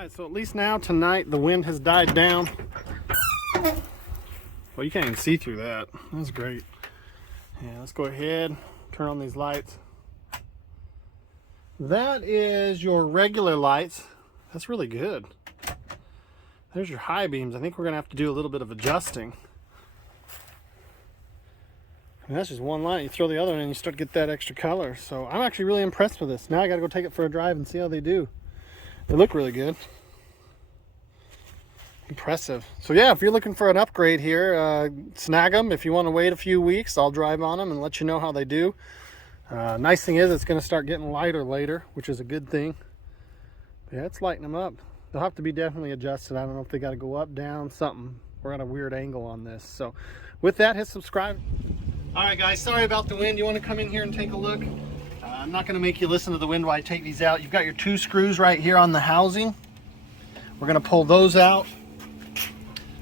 Alright, so at least now tonight the wind has died down. Well, you can't even see through that. That's great. Yeah, let's go ahead, turn on these lights. That is your regular lights. That's really good. There's your high beams. I think we're gonna have to do a little bit of adjusting. And that's just one light. You throw the other in and you start to get that extra color. So I'm actually really impressed with this. Now I gotta go take it for a drive and see how they do. They look really good. Impressive. So yeah, if you're looking for an upgrade here, snag them. If you want to wait a few weeks, I'll drive on them and let you know how they do. Nice thing is it's going to start getting lighter later, which is a good thing. Yeah, it's lighting them up. They'll have to be definitely adjusted. I don't know if they got to go up, down, something. We're at a weird angle on this. So with that, hit subscribe. All right, guys, sorry about the wind. You want to come in here and take a look? I'm not going to make you listen to the wind while I take these out. You've got your two screws right here on the housing. We're going to pull those out.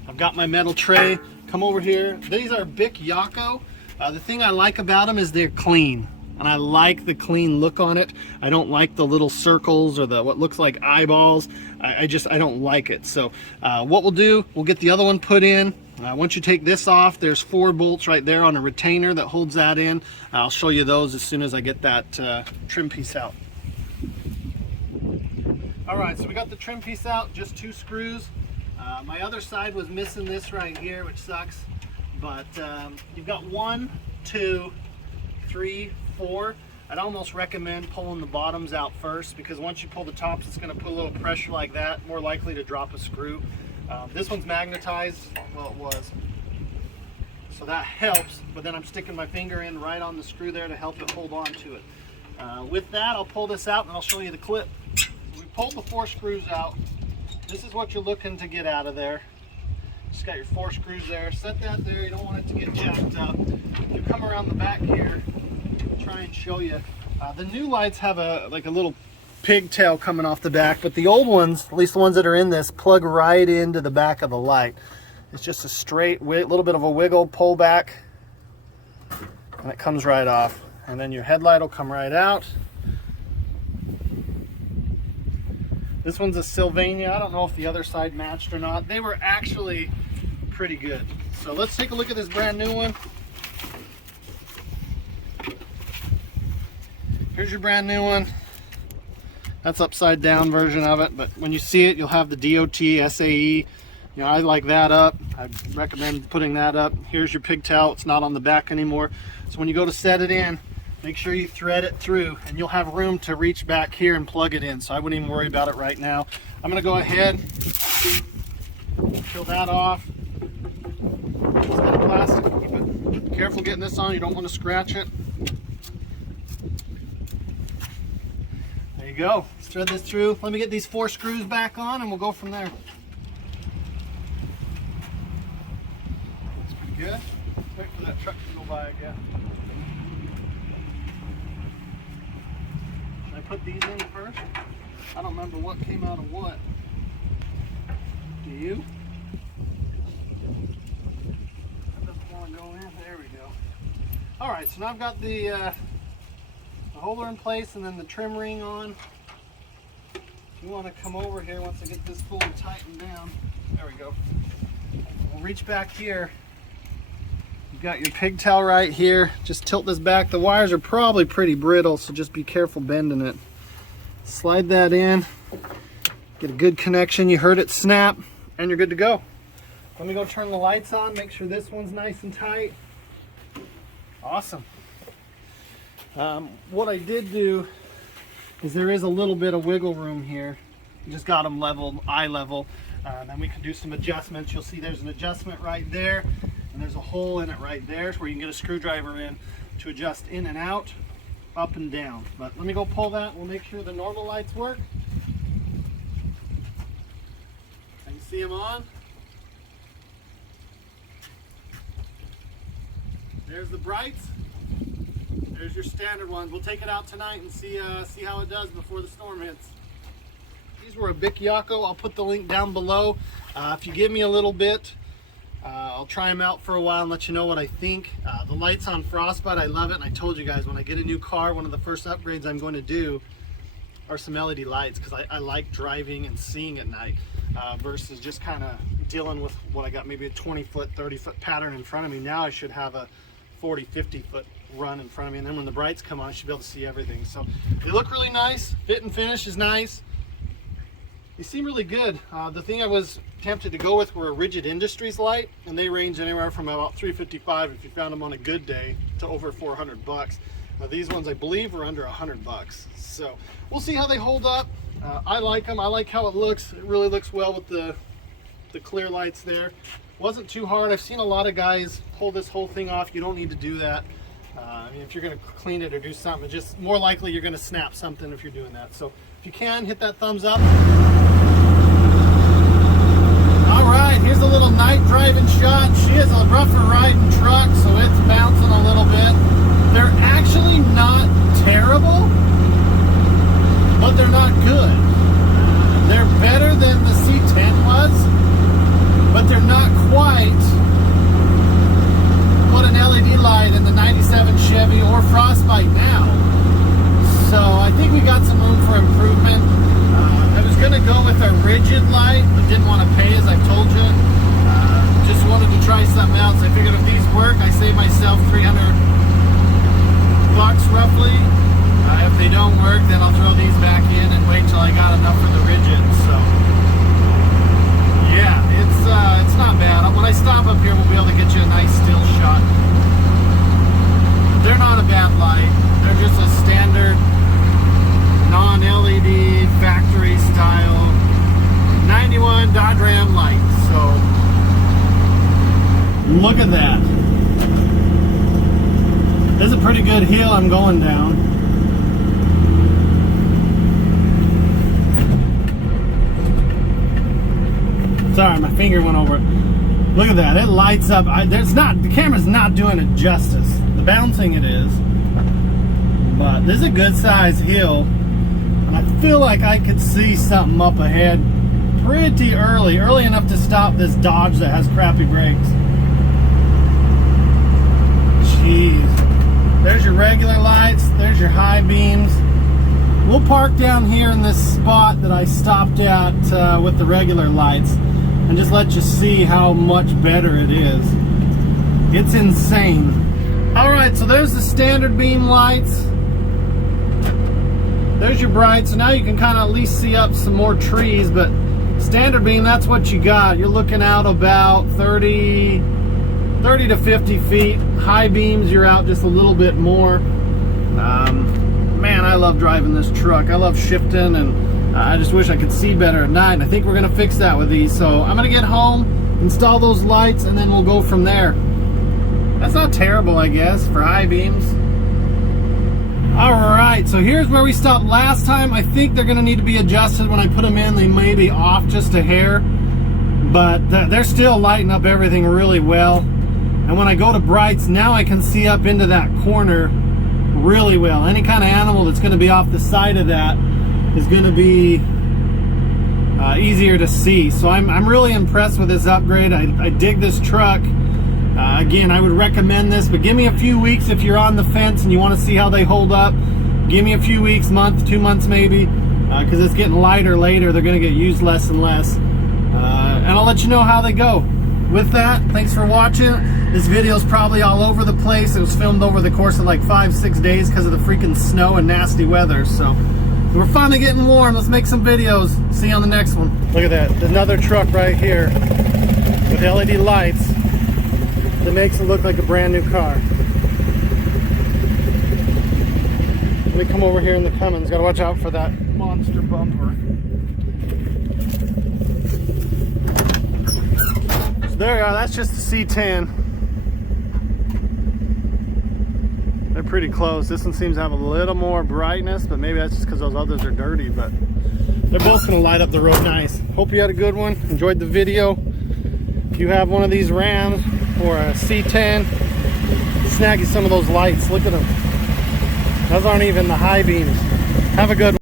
I've got my metal tray. Come over here. These are Bic Yaco. The thing I like about them is they're clean. And I like the clean look on it. I don't like the little circles or the what looks like eyeballs. I don't like it. So what we'll do, we'll get the other one put in. Once you take this off, there's 4 bolts right there on a retainer that holds that in. I'll show you those as soon as I get that trim piece out. All right, so we got the trim piece out, just 2 screws. My other side was missing this right here, which sucks. But you've got 1, 2, 3, 4. I'd almost recommend pulling the bottoms out first, because once you pull the tops, it's going to put a little pressure like that, more likely to drop a screw. This one's magnetized. Well, it was. So that helps, but then I'm sticking my finger in right on the screw there to help it hold on to it. With that, I'll pull this out and I'll show you the clip. We pulled the 4 screws out. This is what you're looking to get out of there. Just got your 4 screws there. Set that there. You don't want it to get jacked up. You come around the back here, try and show you. The new lights have a little pigtail coming off the back, but the old ones, at least the ones that are in this, plug right into the back of the light. It's just a straight, little bit of a wiggle, pull back, and it comes right off. And then your headlight will come right out. This one's a Sylvania. I don't know if the other side matched or not. They were actually pretty good. So let's take a look at this brand new one. Here's your brand new one. That's upside down version of it, but when you see it, you'll have the DOT, SAE. You know, I like that up. I recommend putting that up. Here's your pigtail. It's not on the back anymore. So when you go to set it in, make sure you thread it through, and you'll have room to reach back here and plug it in. So I wouldn't even worry about it right now. I'm gonna go ahead, peel that off. Just got a plastic, keep it careful getting this on. You don't want to scratch it. There you go. Let's thread this through. Let me get these 4 screws back on and we'll go from there. That's pretty good. Wait for that truck to go by again. Should I put these in first? I don't remember what came out of what. Do you? That doesn't want to go in. There we go. Alright, so now I've got the holder in place and then the trim ring on. You want to come over here once I get this fully tightened down. There we go. We'll reach back here. You've got your pigtail right here. Just tilt this back. The wires are probably pretty brittle, so just be careful bending it. Slide that in. Get a good connection. You heard it snap, and you're good to go. Let me go turn the lights on. Make sure this one's nice and tight. Awesome. What I did do is there is a little bit of wiggle room here. You just got them level, eye level. Then we can do some adjustments. You'll see there's an adjustment right there, and there's a hole in it right there where you can get a screwdriver in to adjust in and out, up and down. But let me go pull that. We'll make sure the normal lights work. I can see them on. There's the brights. There's your standard ones. We'll take it out tonight and see how it does before the storm hits. These were a Bic Yaco. I'll put the link down below. If you give me a little bit, I'll try them out for a while and let you know what I think. The lights on frostbite, I love it. And I told you guys, when I get a new car, one of the first upgrades I'm going to do are some LED lights, because I like driving and seeing at night versus just kind of dealing with what I got, maybe a 20-foot, 30-foot pattern in front of me. Now I should have a 40, 50-foot run in front of me, and then when the brights come on, I should be able to see everything. So they look really nice. Fit and finish is nice. They seem really good. The thing I was tempted to go with were a Rigid Industries light, and they range anywhere from about $355 if you found them on a good day to over $400. These ones I believe are under $100. So we'll see how they hold up. I like them. I like how it looks. It really looks well with the clear lights there. Wasn't too hard. I've seen a lot of guys pull this whole thing off. You don't need to do that. I mean, if you're going to clean it or do something, it's just more likely you're going to snap something if you're doing that. So if you can, hit that thumbs up. All right, here's a little night driving shot. She is a rougher riding truck, so it's bouncing a little bit. They're actually not terrible, but they're not good. They're better than the C10 was, but they're not quite what an LED light in the 97 Chevy or Frostbite now. So I think we got some room for improvement. I was going to go with a rigid light, but didn't want to pay, as I've told you. Just wanted to try something else. I figured if these work, I save myself $300 roughly. If they don't work, then I'll throw these back in and wait till I got enough for the rigid. So yeah, it's not bad. When I stop up here, we'll be able to get you a nice still shot. They're not a bad light. They're just a standard non-LED factory style 91 Dodge Ram light. So look at that. This is a pretty good hill I'm going down. Sorry, my finger went over it. Look at that, it lights up. The camera's not doing it justice. The bouncing it is. But this is a good sized hill. And I feel like I could see something up ahead pretty early enough to stop this Dodge that has crappy brakes. Jeez. There's your regular lights, there's your high beams. We'll park down here in this spot that I stopped at with the regular lights and just let you see how much better it is. It's insane. Alright, so there's the standard beam lights. There's your bright, so now you can kind of at least see up some more trees, but standard beam, that's what you got. You're looking out about 30 to 50 feet. High beams, you're out just a little bit more. Man, I love driving this truck. I love shifting, and I just wish I could see better at night. And I think we're gonna fix that with these. So I'm gonna get home, install those lights, and then we'll go from there. That's not terrible, I guess, for high beams. All right, so here's where we stopped last time. I think they're gonna need to be adjusted when I put them in. They may be off just a hair, but they're still lighting up everything really well. And when I go to brights, now I can see up into that corner really well. Any kind of animal that's going to be off the side of that is going to be easier to see. So I'm really impressed with this upgrade. I dig this truck. Again, I would recommend this, but give me a few weeks if you're on the fence and you want to see how they hold up. Give me a few weeks, month, 2 months maybe, because it's getting lighter later. They're going to get used less and less. And I'll let you know how they go. With that, thanks for watching. This video is probably all over the place. It was filmed over the course of like 5-6 days because of the freaking snow and nasty weather. So we're finally getting warm. Let's make some videos. See you on the next one. Look at that. There's another truck right here with LED lights that makes it look like a brand new car. Let me come over here in the Cummins. Gotta watch out for that monster bumper. There you are, that's just the C10. They're pretty close. This one seems to have a little more brightness, but maybe that's just because those others are dirty, but they're both gonna light up the road nice. Hope you had a good one, enjoyed the video. If you have one of these Rams or a C10, snag you some of those lights. Look at them. Those aren't even the high beams. Have a good one.